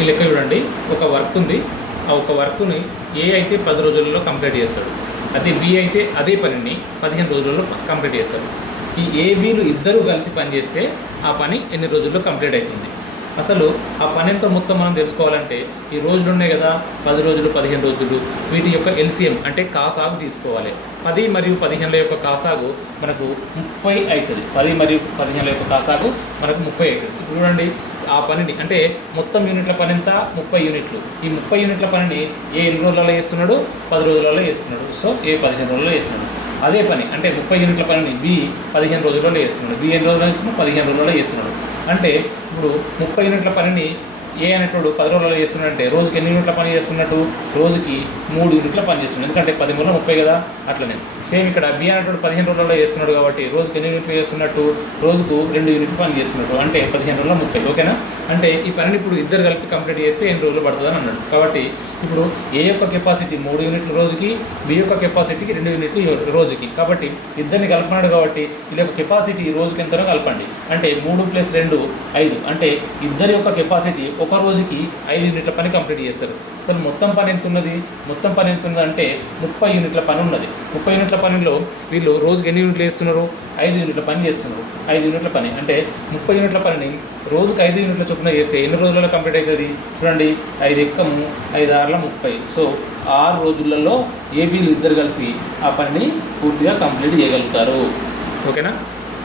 ఈ లెక్క చూడండి, ఒక వర్క్ ఉంది. ఆ ఒక వర్క్ని ఏ అయితే 10 రోజులలో కంప్లీట్ చేస్తాడు, అదే బి అయితే అదే పనిని 15 రోజులలో కంప్లీట్ చేస్తాడు. ఈ ఏబీలు ఇద్దరు కలిసి పనిచేస్తే ఆ పని ఎన్ని రోజుల్లో కంప్లీట్ అవుతుంది? అసలు ఆ పని ఎంత మొత్తం మనం తెలుసుకోవాలంటే ఈ రోజులు ఉన్నాయి కదా, 10 రోజులు 15 రోజులు, వీటి యొక్క ఎల్సిఎం అంటే కాసాగు తీసుకోవాలి. 10 మరియు 15 యొక్క కాసాగు మనకు 30 అవుతుంది. 10 మరియు 15 యొక్క కాసాగు మనకు 30 అవుతుంది. ఇప్పుడు చూడండి, ఆ పనిని అంటే మొత్తం యూనిట్ల పని ఎంత? 30 యూనిట్లు. ఈ 30 యూనిట్ల పనిని ఏ ఎన్ని రోజులలో చేస్తున్నాడు? 10 రోజులలో చేస్తున్నాడు. సో ఏ 15 రోజులలో చేస్తున్నాడు. అదే పని అంటే 30 యూనిట్ల పనిని బి 15 రోజులలో చేస్తున్నాడు. బి ఎన్ని రోజుల్లో చేస్తున్నాడు? 15 రోజులలో చేస్తున్నాడు. అంటే ఇప్పుడు 30 యూనిట్ల పనిని ఏ అనేటోడు 10 రోజులలో చేస్తున్నాడంటే రోజుకి ఎన్ని యూనిట్ల పని చేస్తున్నట్టు? రోజుకి 3 యూనిట్ల పని చేస్తున్నాడు. ఎందుకంటే 10 మూల 30 కదా. అట్లనే సేమ్ ఇక్కడ బి అనేటోడు 15 రోజులలో చేస్తున్నాడు కాబట్టి రోజుకి ఎన్ని యూనిట్లు చేస్తున్నట్టు? రోజుకు 2 యూనిట్లు పని చేస్తున్నట్టు. అంటే 15 రోజుల 30. ఓకేనా? అంటే ఈ పనిని ఇప్పుడు ఇద్దరు కలిపి కంప్లీట్ చేస్తే ఎన్ని రోజులు పడుతుందని అన్నాడు. కాబట్టి ఇప్పుడు ఏ యొక్క కెపాసిటీ 3 యూనిట్లు రోజుకి, బి యొక్క కెపాసిటీకి 2 యూనిట్లు రోజుకి. కాబట్టి ఇద్దరిని కలపన్నాడు కాబట్టి వీళ్ళ యొక్క కెపాసిటీ రోజుకి ఎంతనో కలపండి. అంటే 3 + 2 5. అంటే ఇద్దరి యొక్క కెపాసిటీ ఒక రోజుకి 5 యూనిట్ల పని కంప్లీట్ చేస్తారు. అసలు మొత్తం పని ఎంత ఉన్నది? మొత్తం పని ఎంత ఉన్నది అంటే 30 యూనిట్ల పని ఉన్నది. 30 యూనిట్ల పనిలో వీళ్ళు రోజుకి ఎన్ని యూనిట్లు వేస్తున్నారు? 5 యూనిట్ల పని చేస్తున్నారు. 5 యూనిట్ల పని అంటే 30 యూనిట్ల పనిని రోజుకి 5 యూనిట్ల చొప్పున చేస్తే ఎన్ని రోజులలో కంప్లీట్ అవుతుంది? చూడండి, 5 ఎక్కము 5 6 30. సో 6 రోజులలో ఏబీలు ఇద్దరు కలిసి ఆ పనిని పూర్తిగా కంప్లీట్ చేయగలుగుతారు. ఓకేనా?